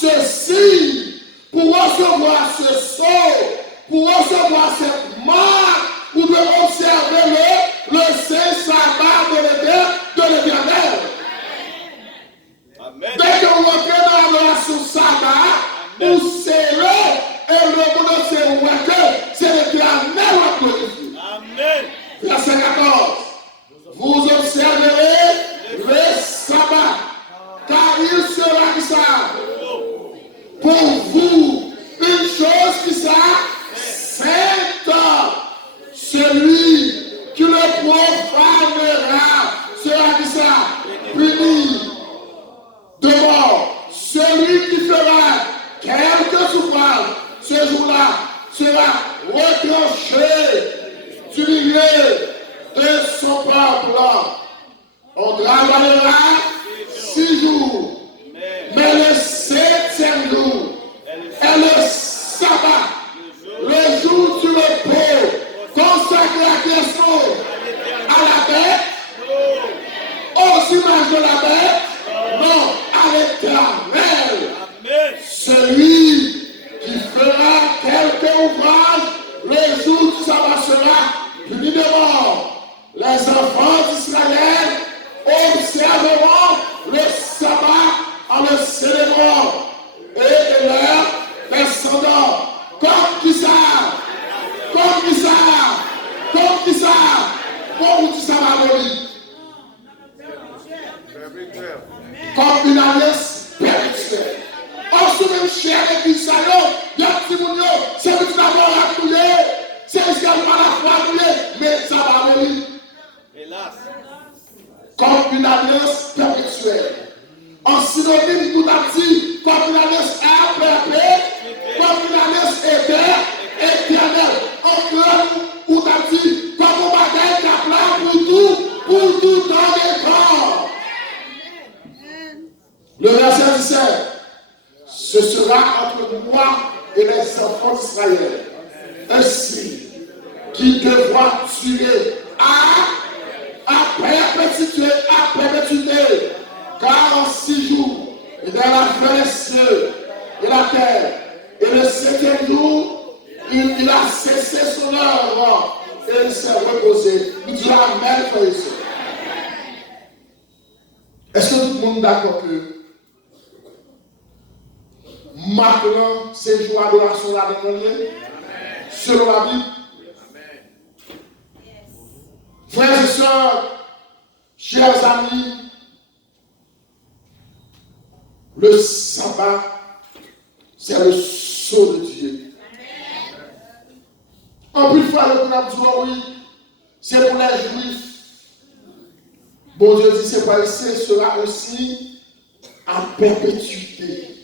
ceci, pour recevoir ce sceau, pour recevoir cette marque, vous devez observer le saint sabbat de l'Éternel. Dès que vous entrez dans l'adoration sabbat, vous scellez et le monde c'est ouais que c'est l'Éternel qui glorifie. Amen. Verset 14. Vous observerez le sabbat, car il sera qui ça pour vous une chose qui ça sainte. Celui qui le profanera sera qui ça puni de mort. Celui qui fera quelque souffrance ce jour-là sera retranché du milieu de son peuple. On travaillera 6 jours, mais le 7e jour est le sabbat, le jour du repos, consacré à question à la bête, aux images de la bête, non, à l'Éternel. Celui qui fera quelque ouvrage, le jour du sabbat sera puni de mort. Les enfants d'Israël observeront le sabbat en le célébrant et leurs descendants comme qui ça, comme qui ça, comme qui ça, comme qui ça va mourir. Comme une alliance perpétuelle. On se même cher et qui ça y a petit moun yo, c'est tout d'abord à couler, c'est jusqu'à pas la foi couler, mais ça va mourir. Hélas. Comme une alliance perpétuelle. En synonyme, nous avons dit comme une alliance perpétuelle, comme une alliance éternelle. En clair, nous avons dit comme un bagage qui a plein pour tout dans les corps. Le verset 17. Ce sera entre moi et les enfants d'Israël. Ainsi, qui devra tuer à perpétuité, car en 6 jours, il a fait les cieux et la terre, et le 7e jour, il a cessé son œuvre, et il s'est reposé. Nous disons Amen, frère et sœur. Est-ce que tout le monde est d'accord que maintenant, ces jours d'adoration là dans le lieu, selon la Bible? Frères et sœurs, chers amis, le sabbat, c'est le sceau de Dieu. En plus, fois, le a dit oui, c'est pour les Juifs. Bon Dieu dit, c'est pas ici, sera aussi à perpétuité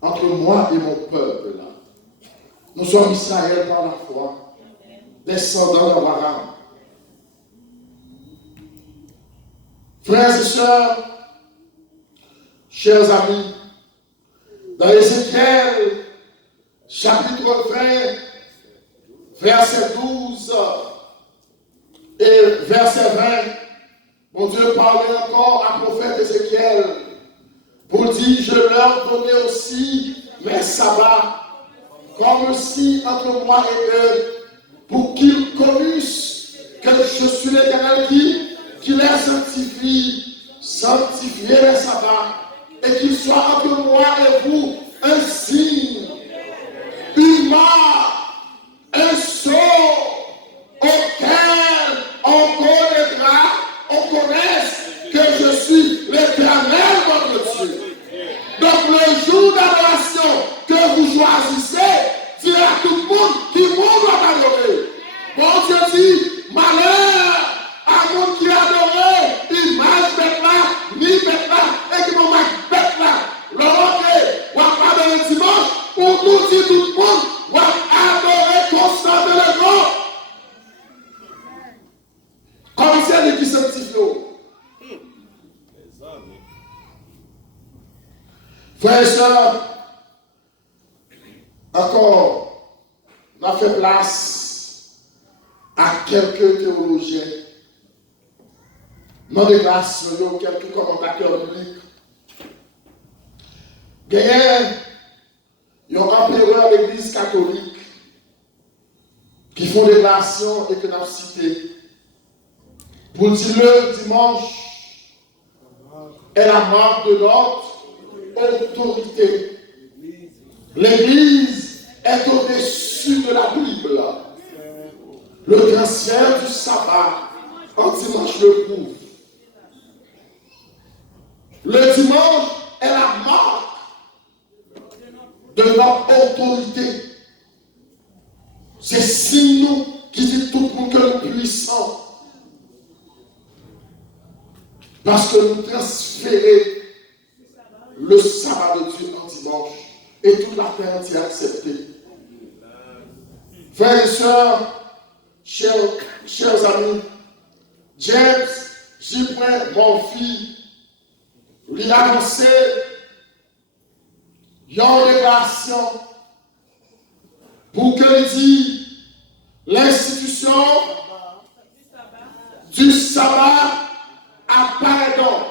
entre moi et mon peuple. Là. Nous sommes Israël par la foi, descendants d'Abraham. Frères et sœurs, chers amis, dans Ézéchiel, chapitre 20, verset 12 et verset 20, mon Dieu parlait encore à prophète Ézéchiel pour dire, je leur donnais aussi mes sabbats, comme si entre moi et eux, pour qu'ils connussent que je suis l'Éternel qui les sanctifie les sabbats, et qu'il soit entre moi et vous un signe, une marque, un sceau auquel on connaisse que je suis l'Éternel votre Dieu. Donc le jour d'adoration que vous choisissez, dit à tout le monde qui monde doit adorer. Bon Dieu dit, malheur à monde qui adore, image bête là, ni bête là, et qui m'ont bête là. L'autre, on va pas adorer dimanche, pour tout dire tout le monde, on va adorer constamment le nom. Comme c'est lui qui sanctifie nous. Frères et sœurs, encore, on a fait place à quelques théologiens, non de grâce, quelques commentateurs bibliques, Il y a un empereur de l'Église catholique qui font des nations et que nous avons cité. Pour dire le dimanche est la marque de notre autorité. L'Église est au-dessus de la Bible. Le transfert du sabbat en dimanche le prouve. Le dimanche est la marque de notre autorité. C'est signe nous qui dit tout le monde que nous puissons. Parce que nous transférons le sabbat de Dieu en dimanche et toute la terre entière acceptée. Frères et sœurs, chers amis, James J. Murphy lui a annoncé une déclaration pour qu'il dise l'institution du sabbat apparaît donc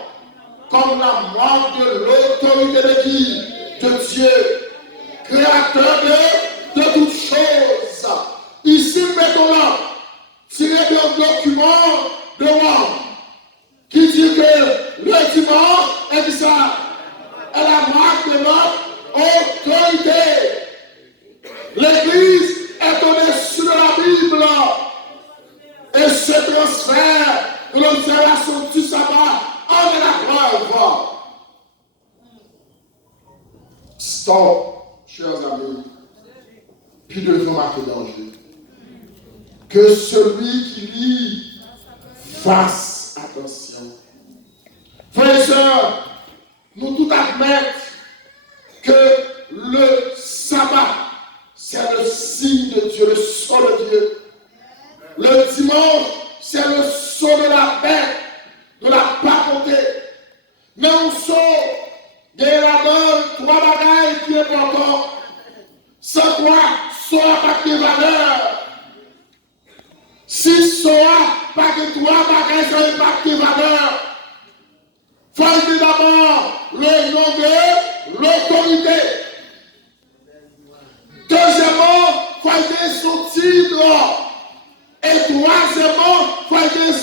comme la marque de l'autorité de qui? De Dieu, créateur de toutes choses. Ici, mettons-là, tiré d'un document de Rome qui dit que le dimanche est ça, est la marque de notre autorité. L'Église est au-dessus de la Bible et ce transfert de l'observation du sabbat en est la preuve. Stop, chers amis, puis devant marquer danger. Que celui qui lit fasse attention. Frères et sœurs, nous tous admettons que le sabbat, c'est le signe de Dieu, le sceau de Dieu. Le dimanche, c'est le sceau de la paix, de la parenté. Mais on sort de la donne trois bagailles qui est important. Sans quoi, soit pas de valeur. Si soit pas que trois bagailles, ça n'a pas de valeur. Il faut dire d'abord le nom de l'autorité. Deuxièmement, il faut dire son titre. Et troisièmement, il faut dire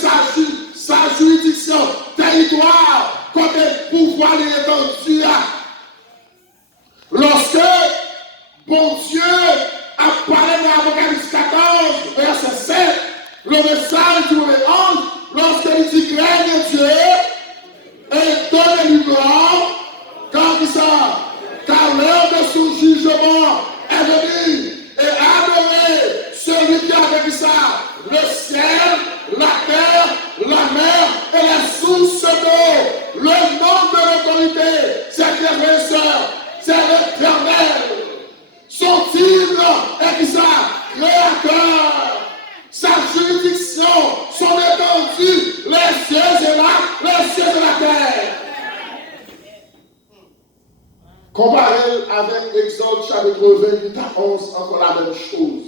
sa juridiction, territoire, côté pouvoir et étendu. Lorsque bon Dieu a parlé dans l'Apocalypse 14, verset 7, le message du 11, lorsqu'il dit craigne Dieu et donne-lui gloire, car l'heure de son jugement est venue, et adorer celui qui a vécu ça, le ciel, la terre, la mer et les sources d'eau. Le nom de l'autorité, c'est frères et sœurs, c'est l'Éternel. Son titre est qui ça? Créateur. Sa juridiction, son étendue, les cieux et les cieux de la terre. Comparé avec Exode chapitre 28 à 11, encore la même chose.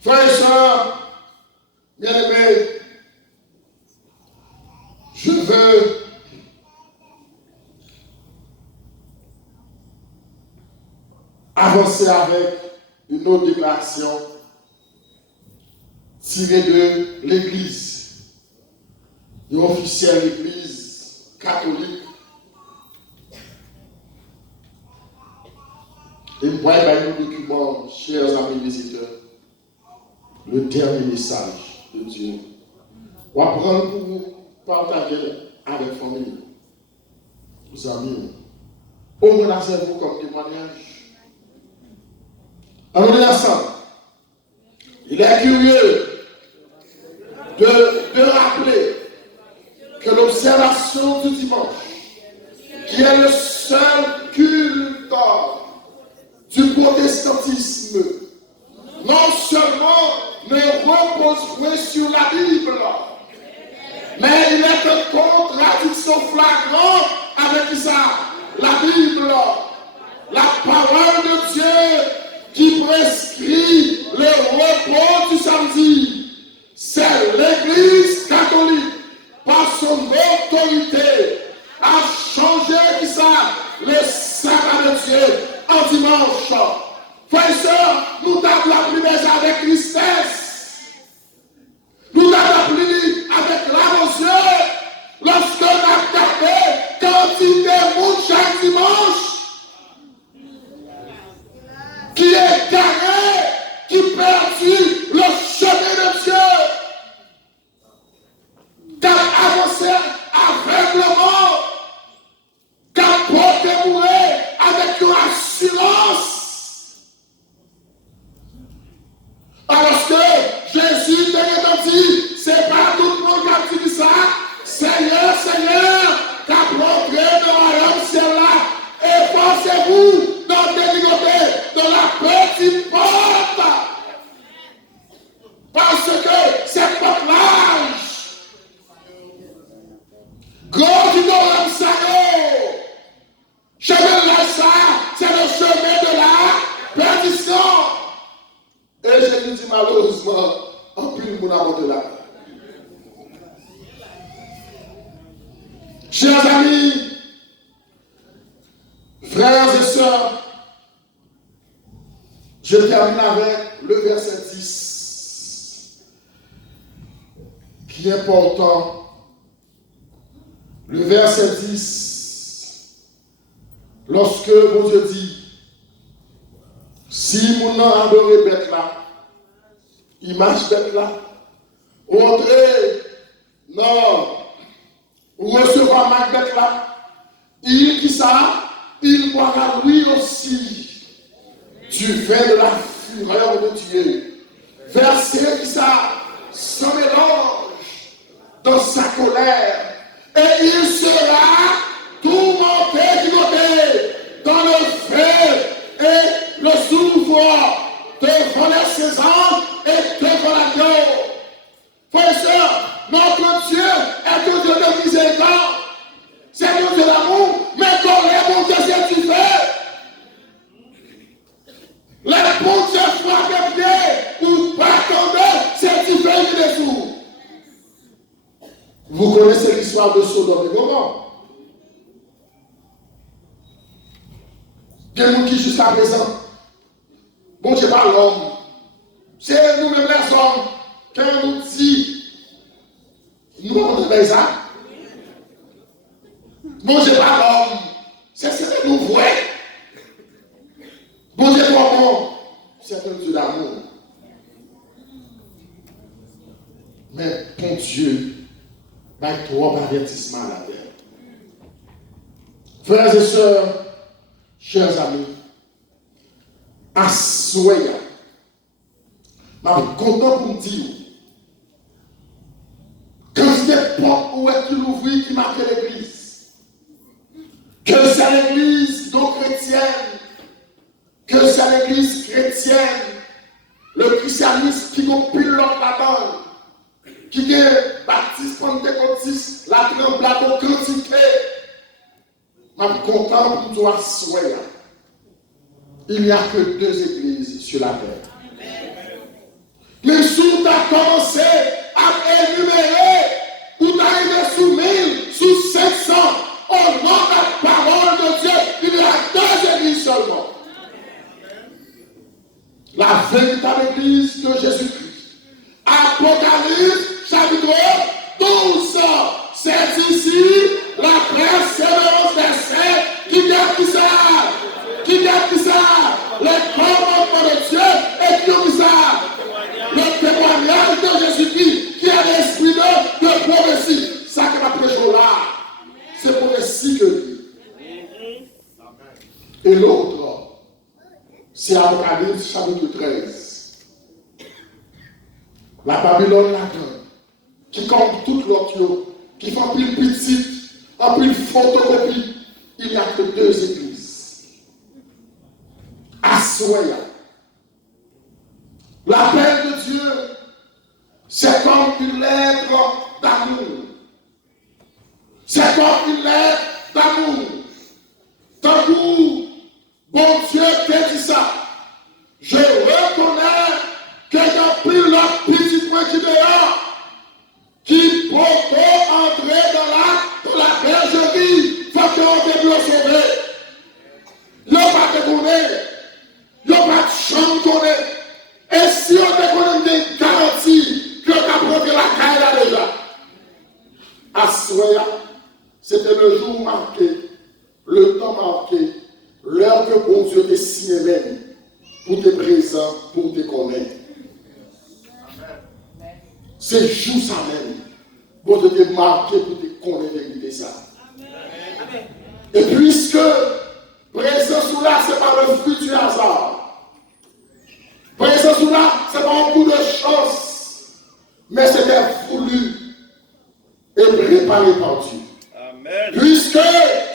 Frères et sœurs, bien-aimés, je veux avancer avec une autre déclaration tirée de l'Église, de l'officiel de l'Église catholique. Et moi, dans nos documents, chers amis visiteurs, le dernier message de Dieu. On va prendre pour vous partager avec la famille, vos amis. Au moins, là, c'est vous comme témoignage. Alors, on est ensemble. Il est curieux de rappeler que l'observation du dimanche, qui est le seul culte du protestantisme, non seulement ne repose point sur la Bible, mais il est en contradiction flagrante avec ça, la Bible, la parole de Dieu qui prescrit le repos du samedi. C'est l'Église catholique, par son autorité, Dieu en dimanche. Frères et sœurs, nous t'avons appris avec tristesse. Nous t'avons appris avec la notion. Lorsque nous avons gardé quantité de monde chaque dimanche, qui est carré, qui perdit le chemin de Dieu, qui a avancé aveuglement, qui a porté mourir avec une assurance. Alors que Jésus t'a dit, c'est pas tout le monde qui a dit ça. Seigneur, Seigneur, qui a procuré dans le royaume ciel-là, efforcez-vous dans déligoter de la petite porte. Parce que c'est votre âge. Gros du royaume ciel, chemin de ça, c'est le chemin de la perdition. Et je lui dis malheureusement, en plus de mon amour de là. Chers amis, frères et sœurs, je termine avec le verset 10, qui est important. Le verset 10, lorsque mon Dieu dit, si mon nom adoré bête là, image bête là, entrez, non, ou recevoir Macbeth là, il qui ça, il boira lui aussi du vin de la fureur de Dieu. Verset qui ça, sans mélange dans sa colère, et il sera tourmenté du côté dans le feu et le soufre devant les saisons et devant l'agneau. Frères et sœurs, notre Dieu est un Dieu de miséricorde. C'est un Dieu d'amour, mais quand les bons Dieu c'est du feu. Les bons Dieu frappent bien ou pas tomber, c'est du feu qui les fout. Vous connaissez l'histoire de Sodome et Gomorrhe. Des gens qui jusqu'à présent, bon Dieu pas l'homme. C'est nous-mêmes les hommes qui nous dit. Nous avons fait ça. Bon Dieu pas l'homme. C'est ce que nous voyons. Bon Dieu pas bon. C'est un Dieu d'amour. Mais ton Dieu va être trop avertissement à la terre. Frères et sœurs, chers amis, assoyez. Je suis content pour me dire. Quand c'est porte où est-ce qu'il ouvre qui marque l'église. Que c'est l'église non chrétienne. Que c'est l'église chrétienne. Le christianisme qui nous pile l'autre là-dedans. Qui est baptiste, pentecôtiste, la tremblade quantité. Je suis content pour toi, soyez. Il n'y a que 2 églises sur la terre. Mais si tu as commencé à énumérer, ou tu as arrivé sous 1000, sous 700, au nom de la parole de Dieu, il y a 2 églises seulement. La véritable église de Jésus-Christ. Apocalypse, chapitre 12. C'est ici la persévérance des saints qui garde qui ça. Qui garde qui ça. Les commandements de Dieu et qui ça. Le témoignage de Jésus-Christ qui a l'esprit de prophétie. Ça que ma prêche là, c'est prophétie que dit. Et l'autre, c'est Apocalypse chapitre 13. La Babylone là-dedans, qui compte toute l'autre, qui fait un pile petite, un pile photocopie. Il n'y a que 2 églises. Assoya. L'appel de Dieu, c'est comme une lettre d'amour. C'est comme une lettre d'amour. Tant que bon Dieu t'a dit ça, je reconnais que j'ai pris la petite point qui dehors, qui peut entrer dans la bergerie, faut qu'on ait pu sauver. Le le jour marqué, le temps marqué, l'heure que bon Dieu t'a signé même, pour tes présents, pour te connaître. C'est jour ça même. Bon Dieu t'a marqué pour te connaître vérité ça. Et puisque présence ou là, ce n'est pas le fruit du hasard. Présence ou là, ce n'est pas un coup de chance, mais c'était voulu et préparé par Dieu. Amen. Puisque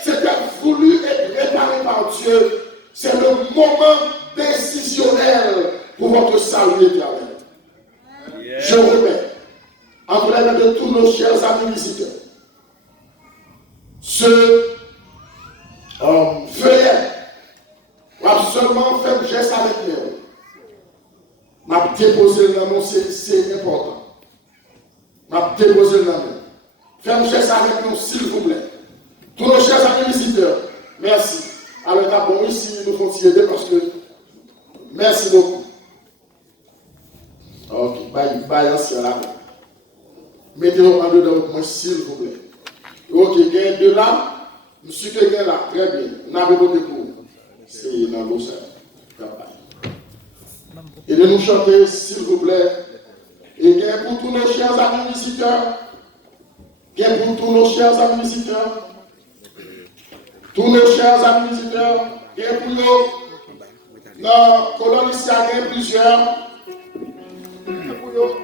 c'était voulu et préparé par Dieu, c'est le moment décisionnel pour votre salut éternel. Yeah. Je remets entre les mains de tous nos chers amis visiteurs ce feuillet va seulement faire un geste avec nous. M'a déposé le nom, c'est important. M'a déposé le nom. Faites un geste avec nous, s'il vous plaît. Tous nos chers amis visiteurs, merci. Alors, t'as bon ici, nous faut t'y aider parce que. Merci beaucoup. Ok, bye, ancien là. Mettez-le en dedans, moi, s'il vous plaît. Ok, il y a deux là. Monsieur quelqu'un là, très bien. On a besoin de pour. C'est dans l'eau, ça. Et de nous chanter, s'il vous plaît. Et bien pour tous nos chers amis visiteurs. Bien pour tous nos chers amis visiteurs. Tous nos chers amis visiteurs. Bien pour nous. Dans Colonie, il y a plusieurs. Bien pour nous.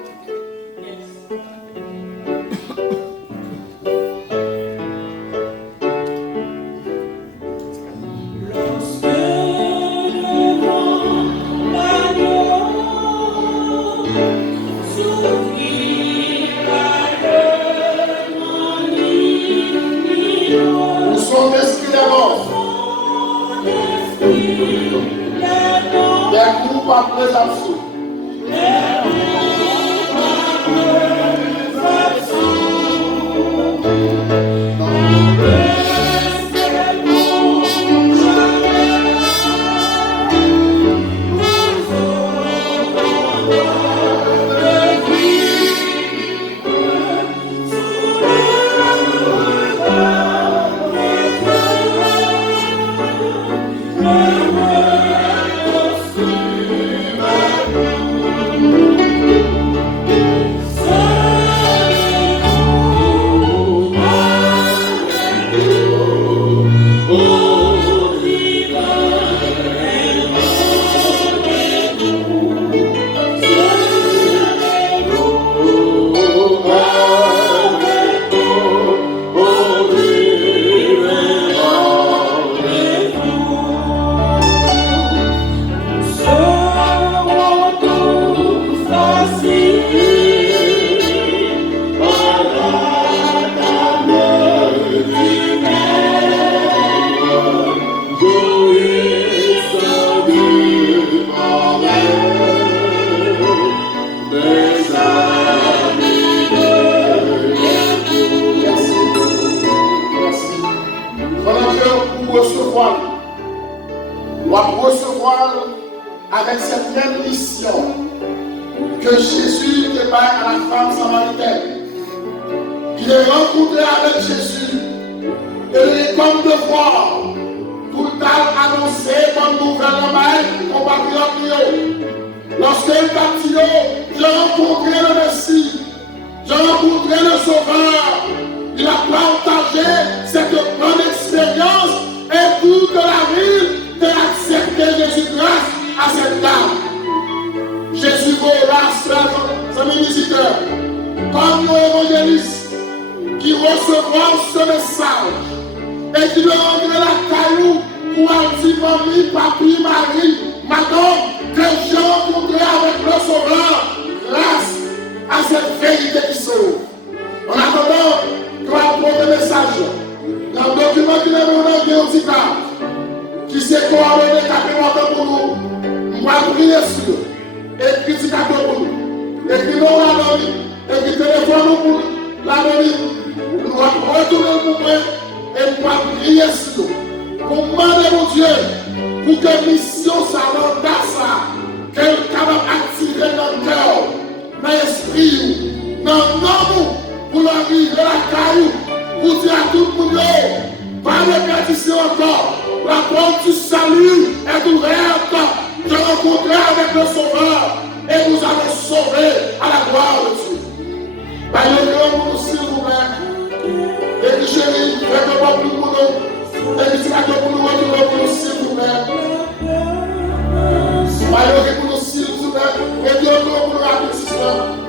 Après absous. Avec cette même mission que Jésus débarque à la femme samaritaine, qui est rencontrée avec Jésus, et il est comme devoir pour annoncer comme gouvernement compatriote. Lorsque il t'a j'ai rencontré le Messie, j'ai rencontré le Sauveur, il a partagé cette bonne expérience et toute la ville d'accepter Jésus-Christ à cette dame. Jésus va là, ses visiteurs, comme nos évangélistes, qui recevront ce message et qui leur rendront la caillou pour un petit mamie, papi, Marie, madame, que j'ai rencontré avec le Sauveur grâce à cette vérité qui sauve. En attendant, tu vas prendre le message. Dans le document qui est dans le cas, qui s'est coordonné pour nous. On va prier sur eux. Écris pour nous. Écris-nous l'anonyme. Écris téléphone pour l'anonyme. Nous allons retourner pour nous et on va prier sur eux. Pour demander mon Dieu, pour que mission s'avance ça, qu'elle est capable d'attirer dans le cœur, dans l'esprit, dans l'homme, pour l'arriver à la caillou, pour dire à tout le monde, par répétition encore, la porte du salut est ouverte de rencontrer avec le Sauveur et nous allons sauver à la gloire de Dieu. Baillez-le pour nous, s'il vous plaît. Et puis chérie, faites pas plus pour nous. Et puis c'est pour nous retourner pour nous, s'il vous plaît. Baillez-le pour nous, s'il vous plaît. Et Dieu nous pour nous rapidement.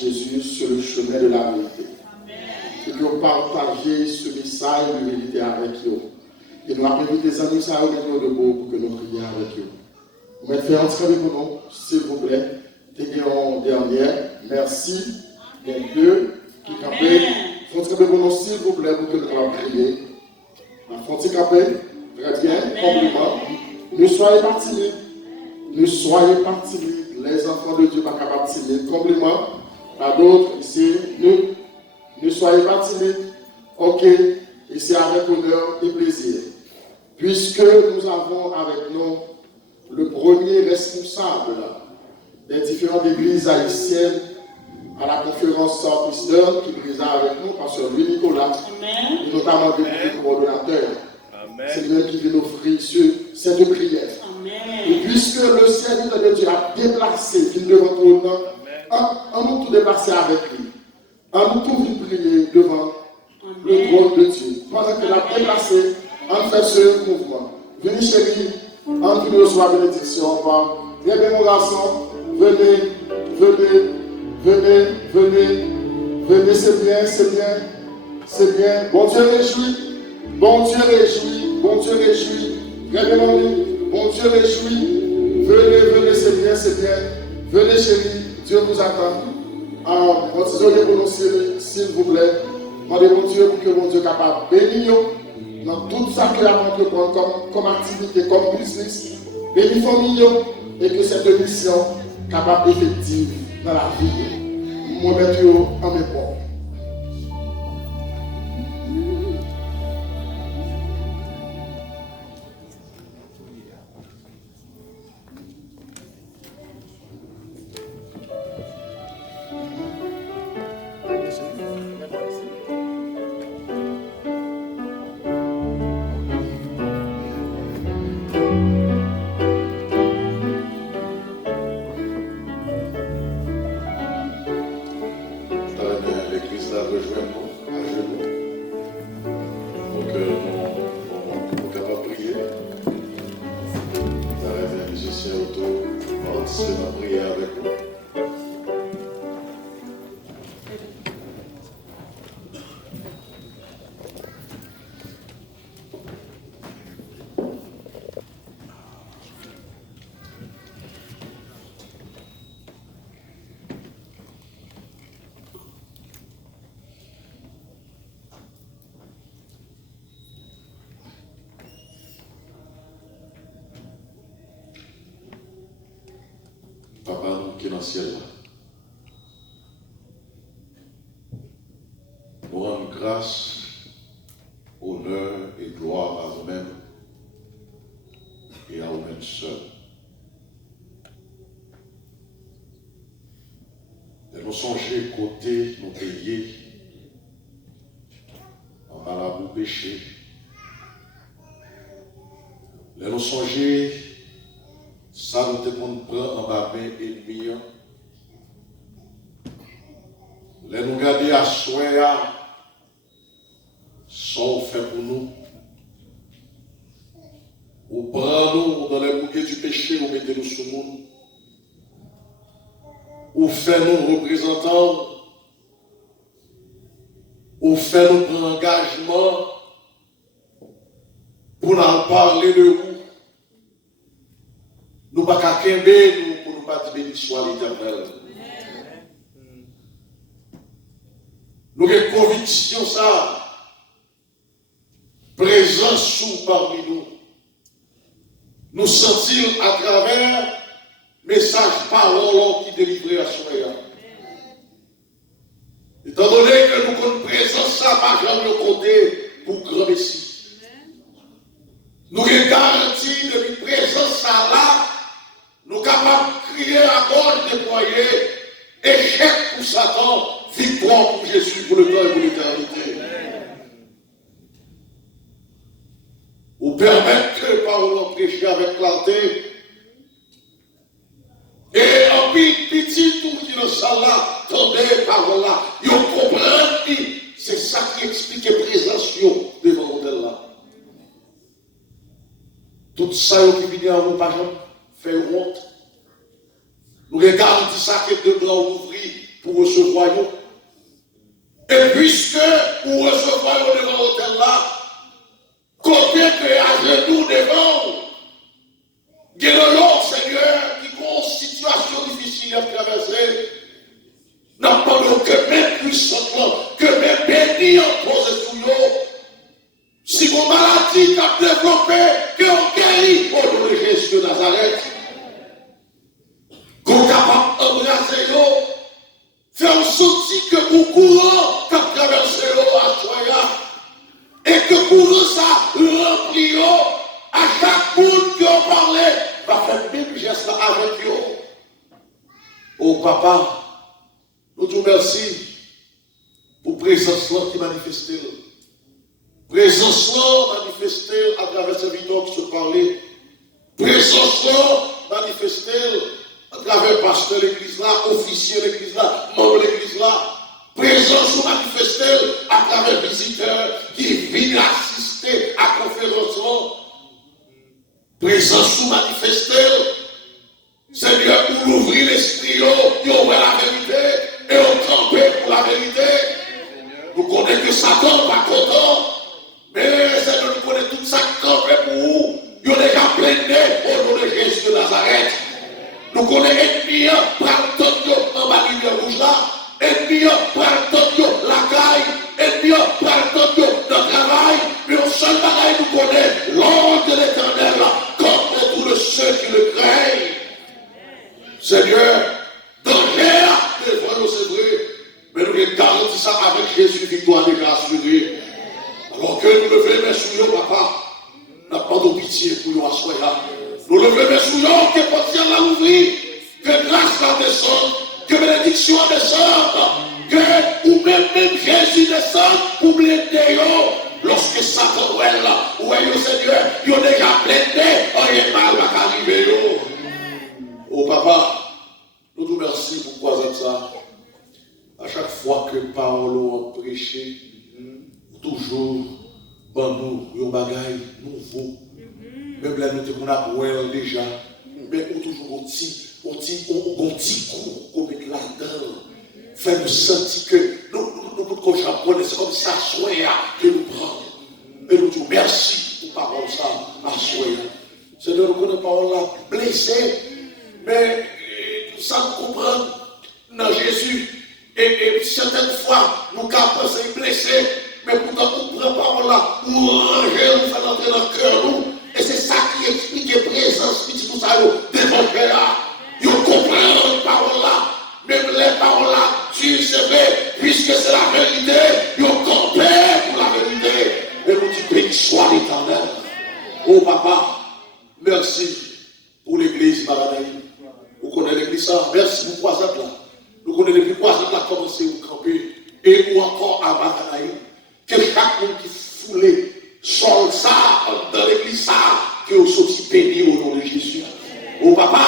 Jésus sur le chemin de la vérité. Que nous partager ce message de vérité avec eux. Et nous avons des amis à de beau pour que nous prions avec eux. Vous mettez entrer avec nous, s'il vous plaît. Téguéon dernière. Merci. Les deux qui campaient. Font avec nous, s'il vous plaît, pour que nous puissions prier. Font campaient. Très bien. Compliment. Ne soyez pas timides. Ne soyez pas timides. Les enfants de Dieu ne sont pas capables de timides. Compliment. À d'autres ici, ne soyez pas timides. Ok, ici avec honneur et plaisir. Puisque nous avons avec nous le premier responsable des différentes églises haïtiennes à la conférence Saint-Christophe qui présente avec nous, pasteur Louis Nicolas, et notamment le coordonnateur. C'est lui qui vient offrir cette prière. Amen. Et puisque le serviteur de Dieu a déplacé, qu'il devant nous, on nous tout déplacer avec lui. On nous tout prier devant le trône de Dieu. Pendant qu'il a déplacé, on fait ce mouvement. Venez chérie, on nous reçoit bénédiction. Très bien mon garçon, venez, c'est bien, c'est bien, c'est bien. Bon Dieu réjouit, bon Dieu réjouit, bon Dieu réjouit. Très bien mon ami, bon Dieu réjouit. Venez, c'est bien, c'est bien. Venez chérie. Dieu vous attend. Continuez pour nous, s'il vous plaît. Demandez mon Dieu pour que mon Dieu soit capable de bénir dans tout ça qu'il a entreprendre comme activité, comme business. Bénis famille, et que cette mission capable effective dans la vie. Moi, mettre en mes propres. Papa, nous qui est dans le ciel, nous rendons grâce, honneur et gloire à vous-même et à vous-même seuls. Et nous songer côté nos pays, en malabou péché. Et nous songer ça nous te prend en bas ennemi. Les nous garder à soin, sont faits pour nous. Ou prend-nous dans les bouquets du péché, ou mettez-nous sous nous. Ou fait-nous représentants. Ou fait-nous prendre engagement pour nous parler de vous. Nous ne pouvons pas nous pour nous pas dire béni soit l'Éternel. Nous avons conviction ça. Présence sous parmi nous. Nous sentir à travers message parole qui délivré à soi. Étant donné que nous avons présence ça par de côté pour grand Messie. Nous avons garanti de présence ça là. Nous sommes capables de crier à gorge déployée, échec pour Satan, victoire pour Jésus, pour le temps et pour l'éternité. Ou permettre que par nous prêcher avec clarté, et en petit tout qui dans ça là, tendez par là, ils comprennent, c'est ça qui explique la présence devant l'hôtel là. Tout ça qui vient à vous, par exemple, fait honte. Nous regardons ça qui est de bras ouverts pour recevoir. Et puisque pour recevoir devant l'hôtel là, côté que à genoux devant, il y a l'autre Seigneur qui a une situation difficile à traverser. N'a pas que même puissamment, que même béni en pose sur nous. Si vos maladies ont développé, que on guérit au nom de Jésus de Nazareth. Qu'on est capable d'embrasser l'eau, faire sentir que vous courant qui a traversé l'eau à Soya, et que courant ça remplit l'eau, à chaque monde qui en parlait, va faire même geste avec vous. Oh papa, nous te remercions pour la présence qui manifestait. Présence manifestée à travers ces victoires qui se parlaient. Présence manifestée à travers le pasteur de l'église là, officier de l'église là, membre de l'église là. Présence manifestée à travers les visiteurs qui viennent assister à la conférence là. Présence manifestée, Seigneur, pour ouvrir l'esprit, qui ouvre la vérité et on camper pour la vérité. Nous connaissons que Satan pas content. Mais Seigneur, nous connaissons tout ça campé pour vous. Ils ont déjà plein au nom de Jésus de Nazareth. Nous connaissons ennemi, prend tout en bas de rouge là. Ennemi, prend tout la caille. Ennemi, prend tout le travail. Mais au seul bagage, nous connaissons l'ordre de l'Éternel, comme pour tous ceux qui le craignent. victoire déjà assurée. Alors que nous levons les sous papa, n'a pas de pitié pour nous asseoir. Nous levons les sous que portière l'a ouvrir, que grâce la descende, que bénédiction descende, que ou même Jésus descende pour blender. Lorsque Satan ou elle, ou elle, Seigneur, ils ont déjà blindé, rien mal va arriver. Oh papa, nous te remercions pour croiser ça. À chaque fois que parole a prêché, toujours, bon nous, un bagage nouveau. Même là, nous avons déjà, mais on toujours un petit coup comme là-dedans. Fait nous sentir que nous pouvons japonais, c'est comme ça, soya, que nous prenons. Et nous disons merci pour parole ça, à soya. Seigneur, nous connaissons parole là, blessé, mais ça nous comprend dans Jésus. Et certaines fois, nous avons pensé blessé, mais pourtant nous prenons parole là, nous ranger, nous faire entrer dans le cœur, nous. Et c'est ça qui explique la présence, tout ça, devant là. Nous comprenons la parole là, même les paroles là, tu sais, puisque c'est la vérité, nous comptons pour la vérité. Et nous disons, béni soit l'Éternel. Oh papa, merci pour l'église Maranaï. Vous connaissez l'église ça, merci pour 3 ans là. Nous connaissons depuis 3 ans là, commencé à camper. Et ou encore à Maranaï. Que chaque monde qui foulait, sol ça, dans l'église ça, qui est sorti béni au nom de Jésus. Oh papa,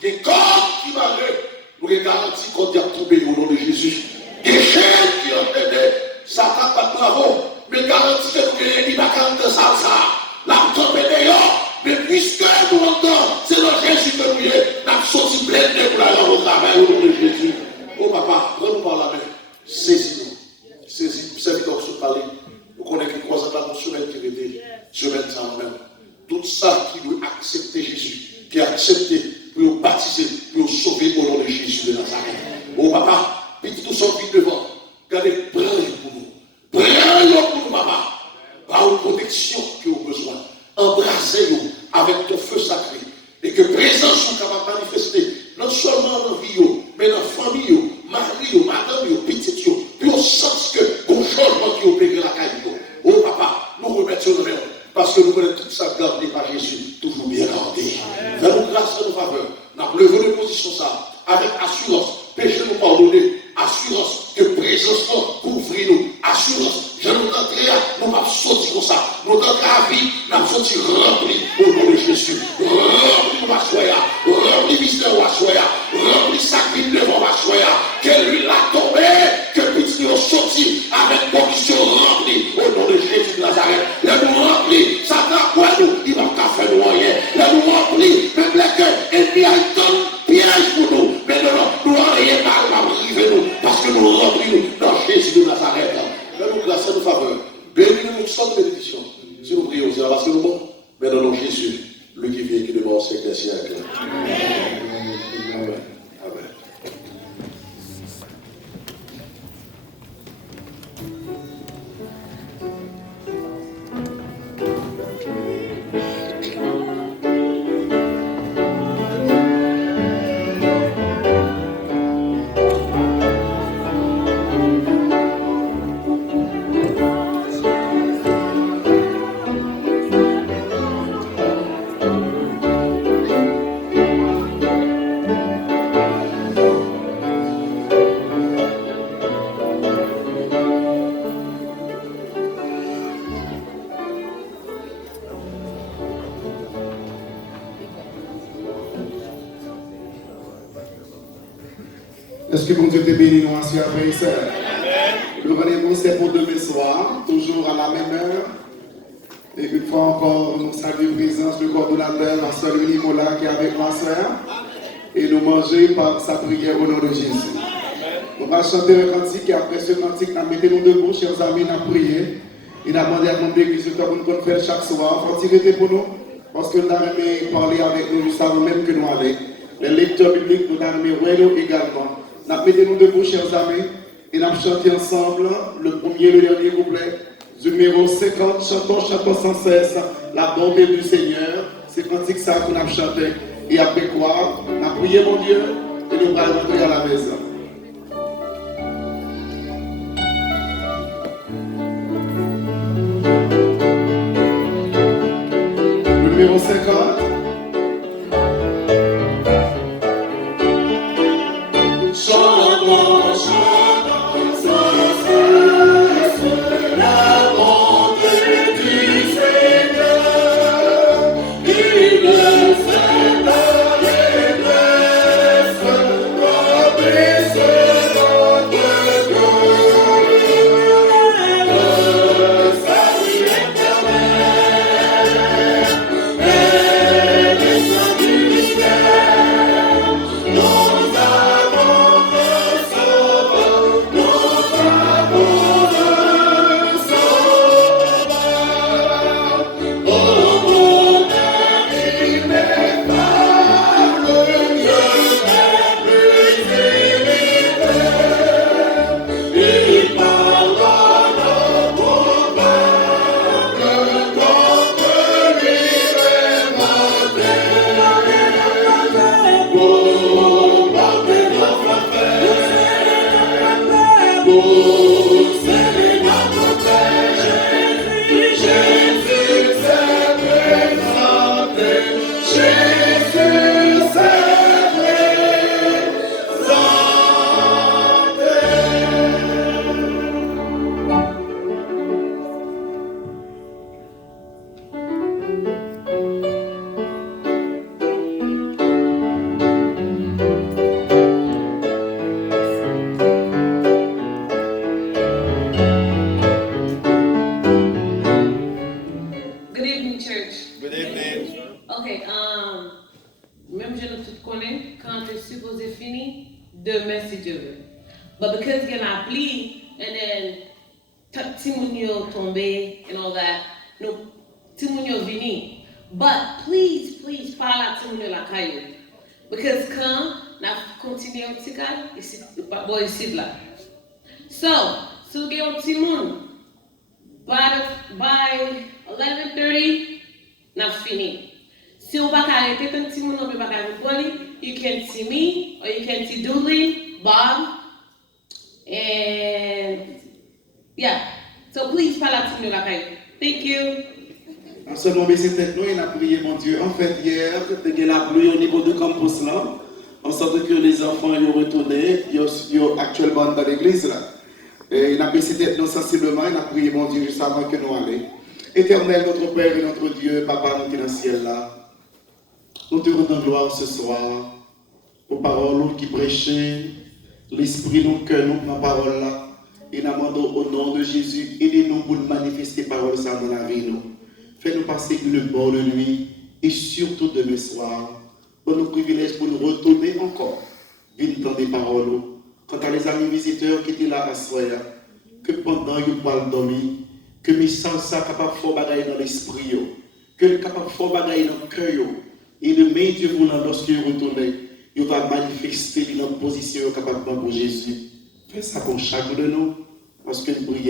des corps qui m'arrêtent. Nous avons garanti qu'on a trouvé au nom de Jésus. Des chaînes qui ont aidé, ça n'a pas de bravo, mais garanti que nous avons dit de ça. La trompé d'ailleurs, mais puisque nous entendons, c'est dans Jésus que nous avons sorti plein de pour aller au travail au nom de Jésus. Oh papa, prends-nous par la main, saisis-nous, serviteur qui se parle. Nous connaissons que 3 ans dans notre semaine qui était, semaine sans même. Tout ça qui doit accepter Jésus, qui a accepté pour nous baptiser, pour nous sauver au nom de Jésus de Nazareth. Oh papa, petit tout son vite devant. Gardez, prenez pour nous. Prenez pour nous, papa. Par une protection que vous avez besoin. Embrassez-nous avec ton feu sacré. Et que présence soit capable de manifester, non seulement dans la vie, mais dans la famille, mari, madame, petit, puis au sens que au changement qui opère la caille. Oh papa, nous remettons le même. Parce que nous connaissons tout ça gardé par Jésus, toujours bien gardé. Fais-nous grâce à nos faveurs. Nous avons levé de position ça, avec assurance, péché nous pardonner, assurance que présence couvrir nous, assurance, je nous entrer, nous allons sortir comme ça. Nous allons à vie, nous allons sortir remplis au nom de Jésus. Remplis ma soya, remplis mystère ma soya, remplis sacrifice devant ma soya, que lui l'a tombé, que petit nous sorti avec condition remplie au nom de Jésus de Nazareth. Nous remplis, ça t'a quoi nous, il va pas faire nous rien. Nous remplis, même les cœurs, ennemi a une piège pour nous, mais nous rien mal va arriver nous, parce que nous remplis dans Jésus de Nazareth. Fais-nous grâce à nos faveurs. Bénis-nous sans bénédiction. Si nous prions, c'est parce que nous sommes, mais dans Jésus, lui qui vient, qui demeure au siècle des siècles. Amen. Amen. Amen. Est-ce que bon Dieu te bénit, nous, frères et sœurs? Le rendez-vous, c'est pour demain soir, toujours à la même heure. Et une fois encore, nous saluons la présence du coordonnateur, la sœur Louis Mola, qui est avec ma sœur. Et nous manger par sa prière au nom de Jésus. On va chanter un cantique et après ce cantique, mettez-nous debout, chers amis, nous avons prié. Il a demandé à notre église de nous faire chaque soir. Faut-il pour nous? Parce que nous avons parlé avec nous, nous savons même que nous allons. Les lecteurs bibliques, nous avons également. Nous mettez-nous debout, chers amis, et nous chanté ensemble le premier et le dernier couplet. Numéro 50, chantons sans cesse la bonté du Seigneur. C'est cantique ça que nous avons chanté. Et après quoi, nous avons prié mon Dieu et nous allons rentrer à la maison. chantons, chantons sans cesse la bonté du Seigneur. Il ne sait pas les blesses, abaisse notre cœur. Le salut éternel et les saints du mystère, nous avons le Sauveur, nous avons le Sauveur. Oh mon ami, mais par le Dieu des plus illimités, il pardonne aux coupables contre lui-même. Pour porter notre paix, pour sceller notre paix, Jésus s'est présenté, Jésus s'est présenté. Good evening, church. Good evening. Okay, même je nous tous connais, quand c'est supposé fini, demain si Dieu veut. But because il y a appelé, and then Timonio tombé and all that, no, Timonio vini. But please, parle à Timonio la caillou. Because quand na continué au tical, ici, bon ici là. So vous avez un petit monde, by 11:30, na fini. Si vous pas arrêter tant petit monde, vous pas you can see me or you can see Dooley, Bob, and yeah. So please parle à Timonio la caillou. Thank you. En seulement baisser tête nous, il a prié mon Dieu. En fait, hier, il y a la pluie au niveau de campus là. En sorte que les enfants ils ont retourné, ils sont actuellement dans l'église là. Et il a baissé tête nous sensiblement, il a prié mon Dieu juste avant que nous allions. Éternel, notre Père et notre Dieu, Papa, nous qui est dans le ciel là. Nous te rendons gloire ce soir aux paroles qui prêchaient, l'esprit, nos cœurs, nous prend parole là. Et nous demandons au nom de Jésus, aidez-nous pour manifester parole ça dans la vie nous. Fais-nous passer une bonne nuit et surtout demain soir, pour nous privilèges pour nous retourner encore, une temps des paroles. Quant à les amis visiteurs qui étaient là à soir, que pendant qu'ils parlent dormir, que mes sens sont capables de faire bagaille dans l'esprit, que nous sommes capables de faire bagaille dans le cœur, et demain Dieu voulant, lorsque vous retournez, il va manifester une position capable pour Jésus. Fais ça pour chacun de nous, parce que nous prions.